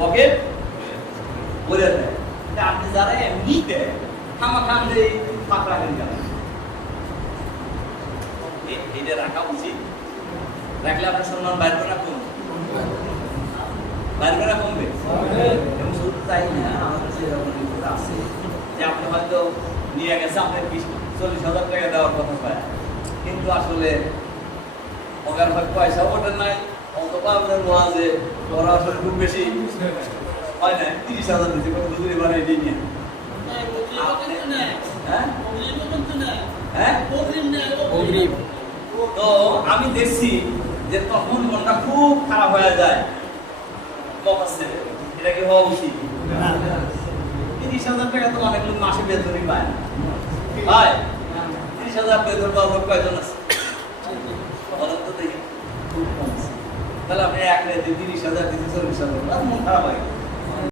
Pocket বলে দেয়। আপনি যারা এমনিতে খামাখান এই ফাঁক রাখেন কেন? এটা রাখা উচিত। রাখলে আপনার সম্মান বাড়বে না কমবে? বাড়বে না কমবে? এবং শুধু তাই না, আমাদের সেরকম রিপোর্ট আছে যে আপনি হয়তো নিয়ে গেছে আপনার 40,000 টাকা দেওয়ার কথা পায়, কিন্তু আসলে ওখানে হয় পয়সা ওঠে নাই, অথবা আপনার ওয়াজে ওরা আসলে খুব বেশি হয় না, 30,000 দিতে কত বুঝলি বানিয়ে দিই নিয়ে। তো আমি দেখছি যে তখন মনটা খুব খারাপ হয়ে যায়। এটা কি হওয়া উচিত? 30,000 টাকা তো অনেক লোক মাসে বেতনই পায় না। ভাই 30,000 বেতন পাওয়ার লোক কয়জন আছে? বলেন তো দেখি, খুব কম আছে। তাহলে আপনি এক রাতে 30,000 দিতে 40,000, মন খারাপ হয়।